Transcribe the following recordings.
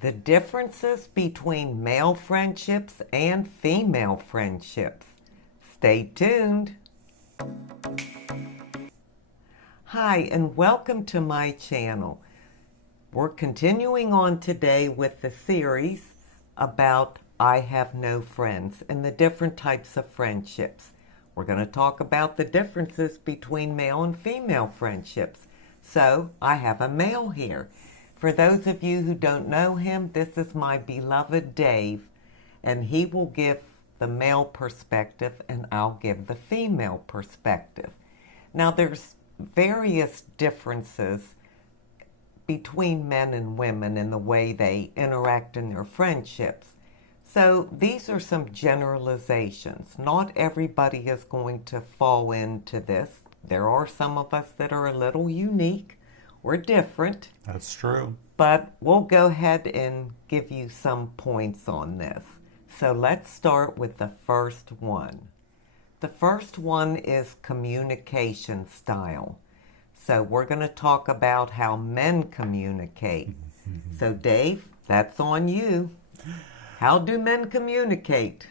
The differences between male friendships and female friendships. Stay tuned. Hi, and welcome to my channel. We're continuing on today with the series about I have no friends and the different types of friendships. We're going to talk about the differences between male and female friendships. So, I have a male here. For those of you who don't know him, this is my beloved Dave, and he will give the male perspective and I'll give the female perspective. Now, there's various differences between men and women in the way they interact in their friendships. So these are some generalizations. Not everybody is going to fall into this. There are some of us that are a little unique or different. That's true. But we'll go ahead and give you some points on this. So let's start with the first one. The first one is communication style. So we're going to talk about how men communicate. So Dave, that's on you. How do men communicate?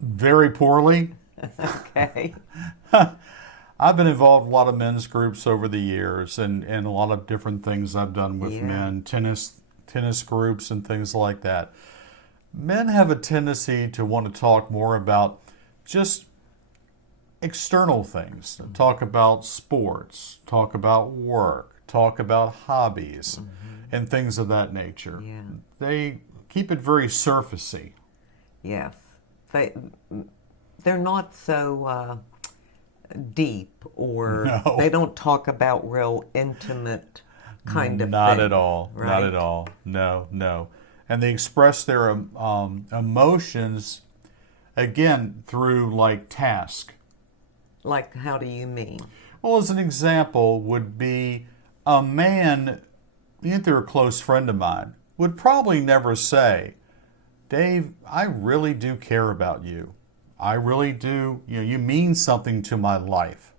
Very poorly. Okay. I've been involved in a lot of men's groups over the years and a lot of different things I've done with men, tennis groups and things like that. Men have a tendency to want to talk more about just external things. Talk about sports, talk about work, talk about hobbies, and things of that nature. Yeah. They keep it very surfacey. Yes. They're not so deep, or No. they don't talk about real intimate kind of Not things, at all. right? Not at all. No. And they express their emotions, again, through like task. Like, how do you mean? Well, as an example would be a man, if they're a close friend of mine, would probably never say, Dave, I really do care about you. I really do, you mean something to my life.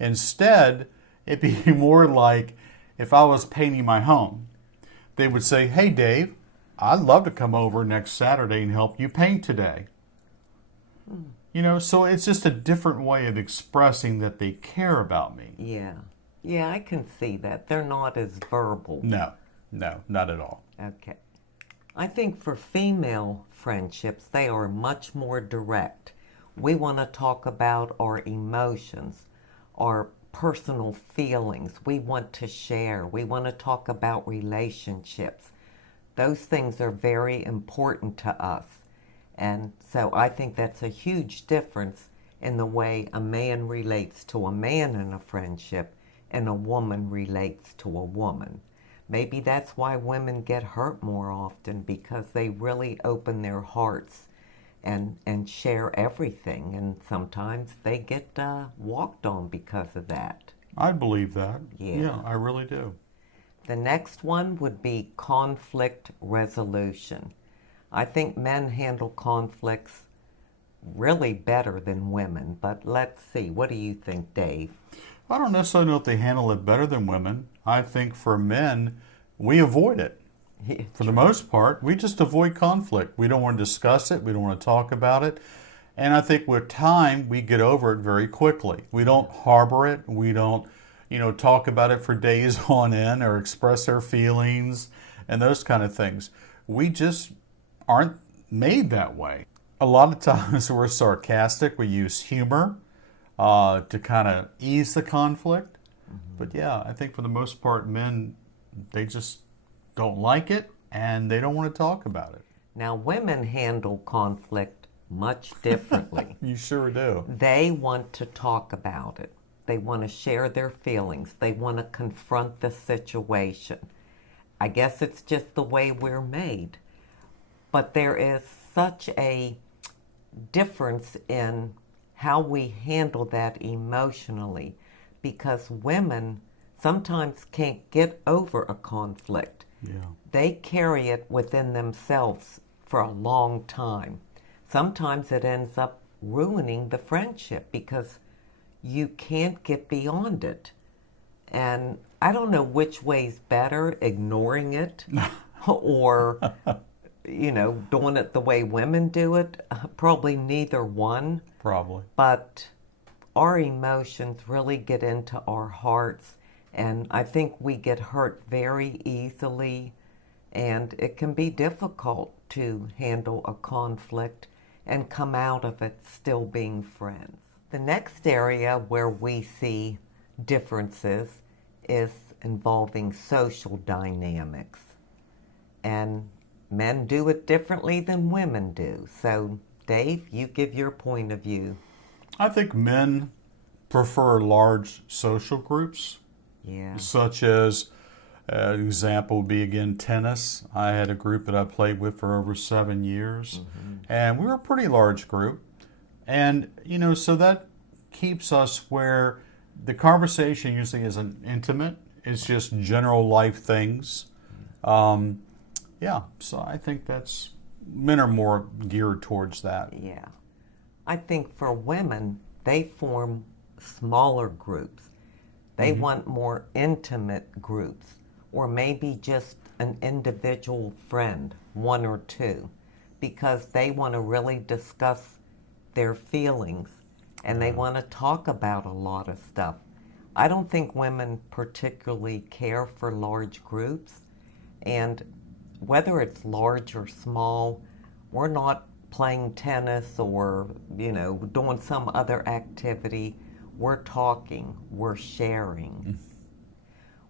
Instead, it'd be more like if I was painting my home, they would say, hey, Dave, I'd love to come over next Saturday and help you paint today. So it's just a different way of expressing that they care about me. Yeah, I can see that. They're not as verbal. No, not at all. Okay. I think for female friendships, they are much more direct. We want to talk about our emotions, our personal feelings. We want to share. We want to talk about relationships. Those things are very important to us. And so I think that's a huge difference in the way a man relates to a man in a friendship and a woman relates to a woman. Maybe that's why women get hurt more often, because they really open their hearts and share everything. And sometimes they get walked on because of that. I believe that. Yeah. I really do. The next one would be conflict resolution. I think men handle conflicts really better than women, but let's see. What do you think, Dave? I don't necessarily know if they handle it better than women. I think for men, we avoid it. For the most part, we just avoid conflict. We don't want to discuss it. We don't want to talk about it. And I think with time, we get over it very quickly. We don't harbor it. We don't, talk about it for days on end or express our feelings and those kind of things. We just aren't made that way. A lot of times we're sarcastic. We use humor to kind of ease the conflict. But yeah, I think for the most part, men, they just don't like it and they don't want to talk about it. Now, women handle conflict much differently. You sure do. They want to talk about it. They want to share their feelings. They want to confront the situation. I guess it's just the way we're made. But there is such a difference in how we handle that emotionally, because women sometimes can't get over a conflict. Yeah. They carry it within themselves for a long time. Sometimes it ends up ruining the friendship because you can't get beyond it. And I don't know which way's better, ignoring it or, doing it the way women do it. Probably neither one. Probably. But our emotions really get into our hearts, and I think we get hurt very easily, and it can be difficult to handle a conflict and come out of it still being friends. The next area where we see differences is involving social dynamics. And men do it differently than women do. So, Dave, you give your point of view. I think men prefer large social groups, Yeah. such as, an example would be, again, tennis. I had a group that I played with for over 7 years, and we were a pretty large group. And, so that keeps us where the conversation usually isn't intimate. It's just general life things. So I think men are more geared towards that. Yeah. I think for women, they form smaller groups. They want more intimate groups, or maybe just an individual friend, one or two, because they want to really discuss their feelings and they want to talk about a lot of stuff. I don't think women particularly care for large groups, and whether it's large or small, we're not playing tennis or, doing some other activity. We're talking, we're sharing.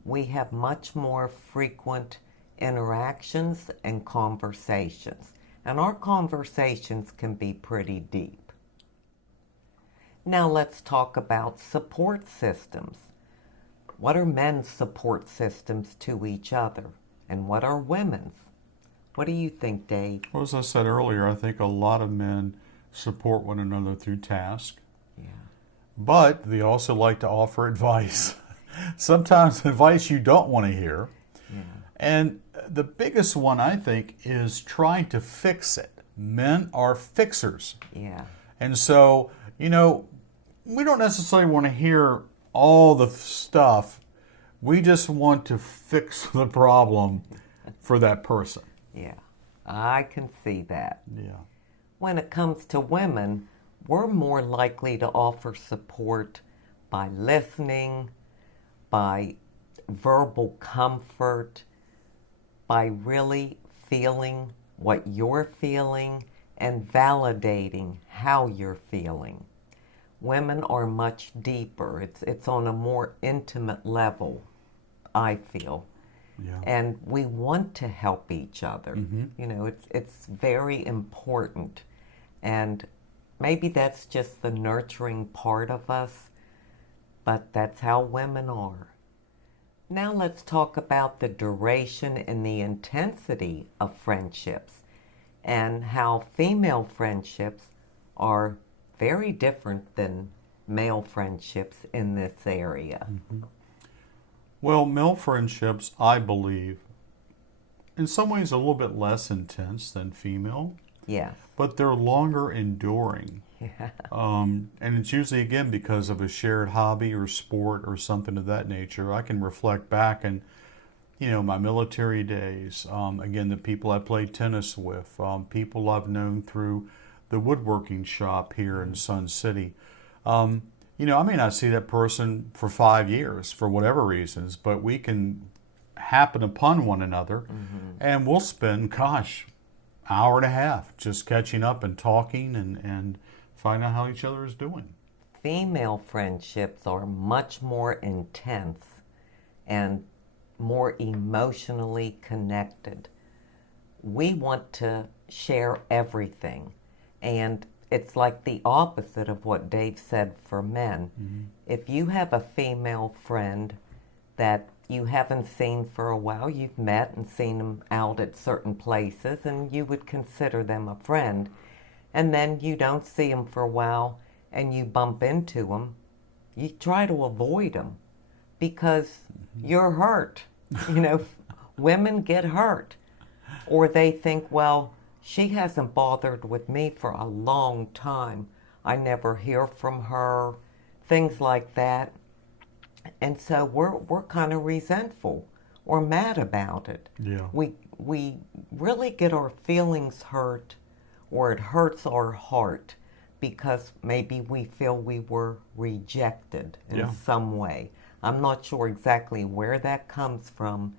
We have much more frequent interactions and conversations, and our conversations can be pretty deep. Now let's talk about support systems. What are men's support systems to each other, and what are women's? What do you think, Dave? Well, as I said earlier, I think a lot of men support one another through task, but they also like to offer advice. Sometimes advice you don't want to hear. And the biggest one, I think, is trying to fix it. Men are fixers. And so, we don't necessarily want to hear all the stuff. We just want to fix the problem for that person. Yeah, I can see that. Yeah. When it comes to women, we're more likely to offer support by listening, by verbal comfort, by really feeling what you're feeling and validating how you're feeling. Women are much deeper. It's on a more intimate level, I feel. Yeah. And we want to help each other. It's very important. And maybe that's just the nurturing part of us, but that's how women are. Now let's talk about the duration and the intensity of friendships and how female friendships are very different than male friendships in this area. Well, male friendships, I believe, in some ways a little bit less intense than female. Yes. But they're longer enduring. And it's usually, again, because of a shared hobby or sport or something of that nature. I can reflect back and, my military days, again, the people I played tennis with, people I've known through the woodworking shop here in Sun City. I may not see that person for 5 years for whatever reasons, but we can happen upon one another and we'll spend, hour and a half just catching up and talking and find out how each other is doing. Female friendships are much more intense and more emotionally connected. We want to share everything, and it's like the opposite of what Dave said for men. If you have a female friend that you haven't seen for a while, you've met and seen them out at certain places, and you would consider them a friend, and then you don't see them for a while and you bump into them, you try to avoid them because you're hurt. Women get hurt, or they think, well, she hasn't bothered with me for a long time. I never hear from her, things like that. And so we're kind of resentful or mad about it. Yeah. we really get our feelings hurt, or it hurts our heart because maybe we feel we were rejected in some way. I'm not sure exactly where that comes from,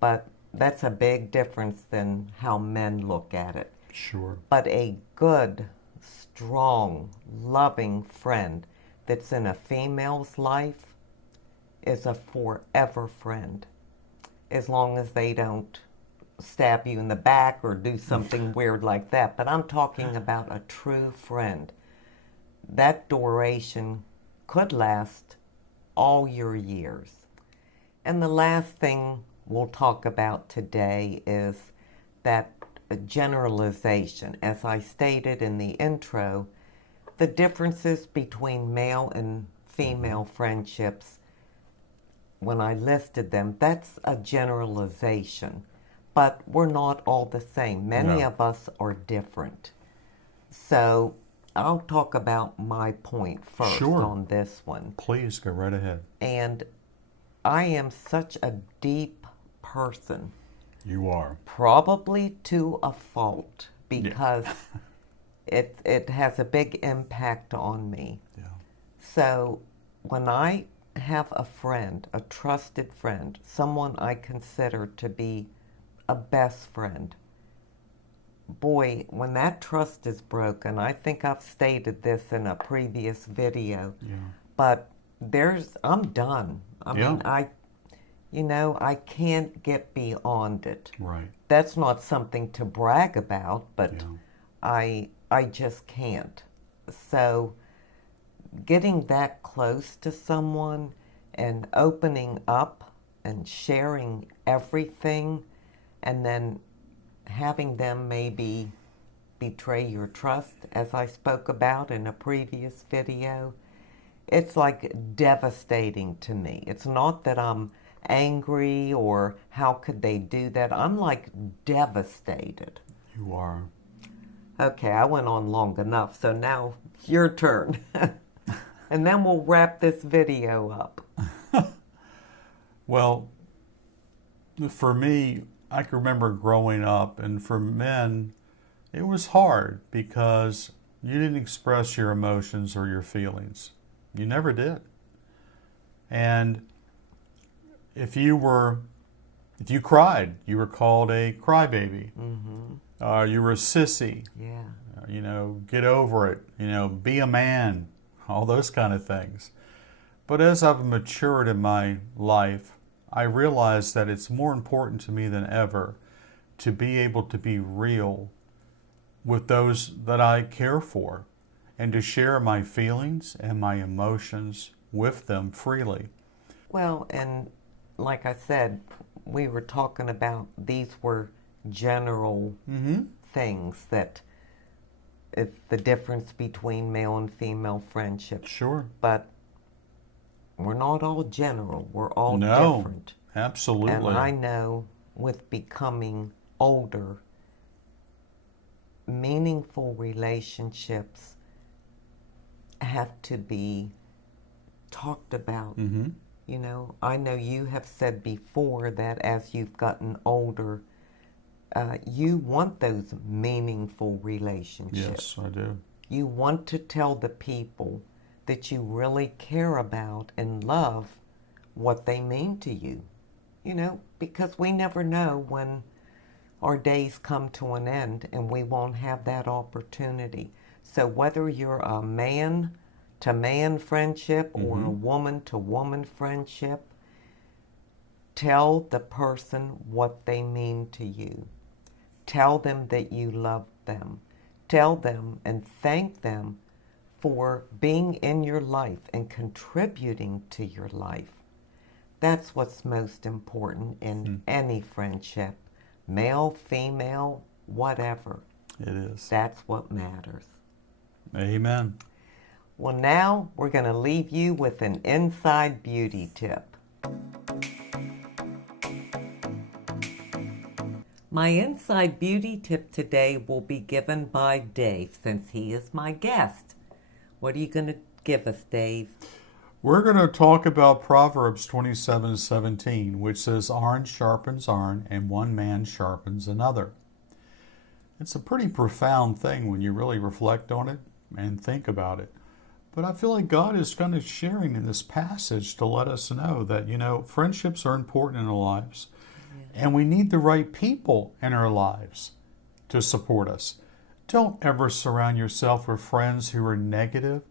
but that's a big difference than how men look at it. Sure. But a good, strong, loving friend that's in a female's life is a forever friend, as long as they don't stab you in the back or do something weird like that. But I'm talking about a true friend. That duration could last all your years. And the last thing we'll talk about today is that generalization. As I stated in the intro, the differences between male and female friendships, when I listed them, that's a generalization. But we're not all the same. Many of us are different. So I'll talk about my point first on this one. Please go right ahead. And I am such a deep person. You are. Probably to a fault, because it has a big impact on me. Yeah. So when I have a friend, a trusted friend, someone I consider to be a best friend, boy, when that trust is broken, I think I've stated this in a previous video, but I'm done. I mean, I can't get beyond it. Right. That's not something to brag about, but I just can't. So getting that close to someone and opening up and sharing everything, and then having them maybe betray your trust, as I spoke about in a previous video, it's like devastating to me. It's not that I'm angry or how could they do that. I'm like devastated. You are. Okay, I went on long enough, so now your turn. And then we'll wrap this video up. Well, for me, I can remember growing up, and for men, it was hard because you didn't express your emotions or your feelings. You never did. And if you cried, you were called a crybaby. Mm-hmm. You were a sissy. Yeah. Get over it. Be a man. All those kind of things. But as I've matured in my life, I realize that it's more important to me than ever to be able to be real with those that I care for and to share my feelings and my emotions with them freely. Well, and like I said, we were talking about these were general things that it's the difference between male and female friendship. Sure. But we're not all general. We're all different. Absolutely. And I know with becoming older, meaningful relationships have to be talked about. I know you have said before that as you've gotten older, you want those meaningful relationships. Yes, I do. You want to tell the people that you really care about and love what they mean to you. Because we never know when our days come to an end and we won't have that opportunity. So whether you're a man-to-man friendship or a woman-to-woman friendship, tell the person what they mean to you. Tell them that you love them. Tell them and thank them for being in your life and contributing to your life. That's what's most important in any friendship, male, female, whatever. It is. That's what matters. Amen. Well, now we're going to leave you with an inside beauty tip. My inside beauty tip today will be given by Dave, since he is my guest. What are you going to give us, Dave? We're going to talk about Proverbs 27:17, which says, "Iron sharpens iron, and one man sharpens another." It's a pretty profound thing when you really reflect on it and think about it. But I feel like God is kind of sharing in this passage to let us know that, friendships are important in our lives. And we need the right people in our lives to support us. Don't ever surround yourself with friends who are negative,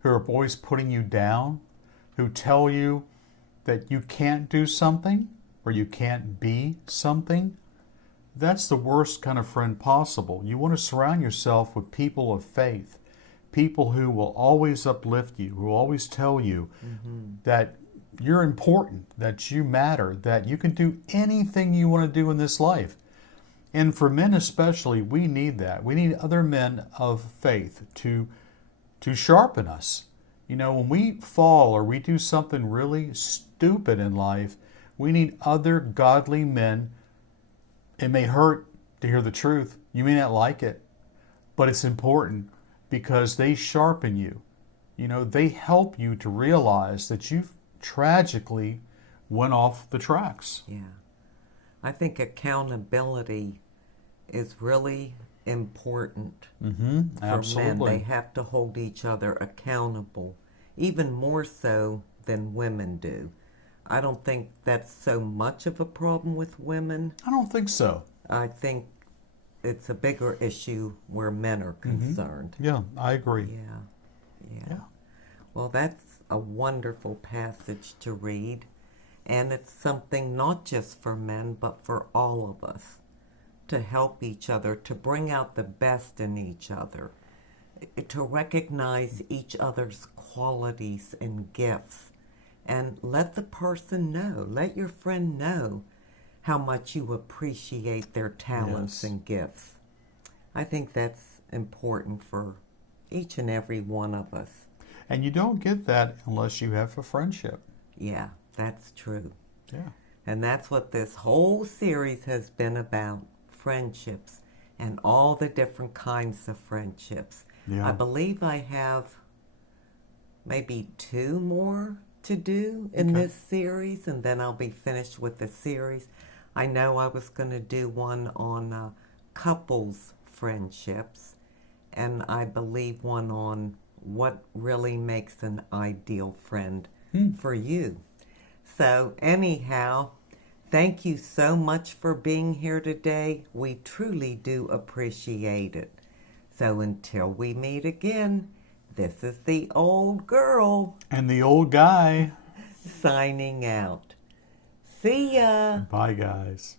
who are always putting you down, who tell you that you can't do something or you can't be something. That's the worst kind of friend possible. You want to surround yourself with people of faith, people who will always uplift you, who will always tell you that you're important, that you matter, that you can do anything you want to do in this life. And for men especially, we need that. We need other men of faith to sharpen us. When we fall or we do something really stupid in life, we need other godly men. It may hurt to hear the truth. You may not like it, but it's important because they sharpen you. They help you to realize that you've tragically went off the tracks. Yeah. I think accountability is really important for Absolutely. men. They have to hold each other accountable, even more so than women do. I don't think that's so much of a problem with women. I don't think so. I think it's a bigger issue where men are concerned. Yeah, I agree. Yeah. Well, that's a wonderful passage to read. And it's something not just for men, but for all of us, to help each other, to bring out the best in each other, to recognize each other's qualities and gifts, and let the person know, let your friend know how much you appreciate their talents and gifts. I think that's important for each and every one of us. And you don't get that unless you have a friendship. Yeah, that's true. Yeah. And that's what this whole series has been about, friendships and all the different kinds of friendships. Yeah. I believe I have maybe 2 more to do in this series, and then I'll be finished with the series. I know I was going to do one on couples friendships, and I believe one on what really makes an ideal friend for you. So anyhow, thank you so much for being here today. We truly do appreciate it. So until we meet again, this is the old girl And the old guy. signing out. See ya. Bye, guys.